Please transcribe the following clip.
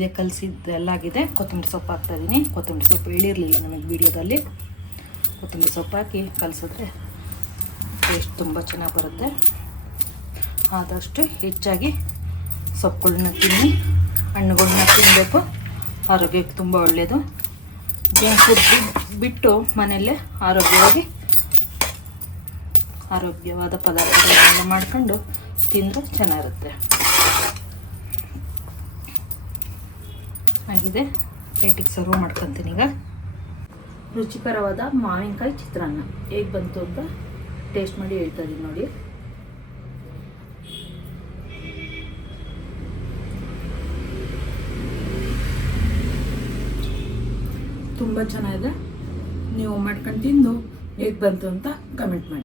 ಆಗಿದೆ, ಕಲಸಿದ್ದೆಲ್ಲ ಆಗಿದೆ. ಕೊತ್ತಂಬರಿ ಸೊಪ್ಪು ಹಾಕ್ತಾಯಿದ್ದೀನಿ. ಕೊತ್ತಂಬರಿ ಸೊಪ್ಪು ಹೇಳಿರಲಿಲ್ಲ ನಮಗೆ ವೀಡಿಯೋದಲ್ಲಿ. ಕೊತ್ತಂಬರಿ ಸೊಪ್ಪು ಹಾಕಿ ಕಲಸಿದ್ರೆ ಟೇಸ್ಟ್ ತುಂಬ ಚೆನ್ನಾಗಿ ಬರುತ್ತೆ. ಆದಷ್ಟು ಹೆಚ್ಚಾಗಿ ಸೊಪ್ಪುಗಳನ್ನ ತಿನ್ನಿ, ಹಣ್ಣುಗಳನ್ನ ತಿನ್ನಬೇಕು. ಆರೋಗ್ಯಕ್ಕೆ ತುಂಬ ಒಳ್ಳೆಯದು. ಜಂಕ್ ಫುಡ್ ಬಿಟ್ಟು ಮನೆಯಲ್ಲೇ ಆರೋಗ್ಯವಾದ ಪದಾರ್ಥಗಳನ್ನೆಲ್ಲ ಮಾಡ್ಕೊಂಡು ತಿಂದರೆ ಚೆನ್ನಾಗಿರುತ್ತೆ. ಆಗಿದೆ, ಪ್ಲೇಟಿಗೆ ಸರ್ವ್ ಮಾಡ್ಕೊತೀನಿ. ಈಗ ರುಚಿಕರವಾದ ಮಾವಿನಕಾಯಿ ಚಿತ್ರಾನ್ನ ಹೇಗೆ ಬಂತು ಅಂತ ಟೇಸ್ಟ್ ಮಾಡಿ ಹೇಳ್ತಾ ಇದ್ದೀನಿ ನೋಡಿ. ತುಂಬ ಚೆನ್ನಾಗಿದೆ. ನೀವು ಮಾಡ್ಕೊಂಡು ತಿಂದು ಹೇಗೆ ಬಂತು ಅಂತ ಕಮೆಂಟ್ ಮಾಡಿ.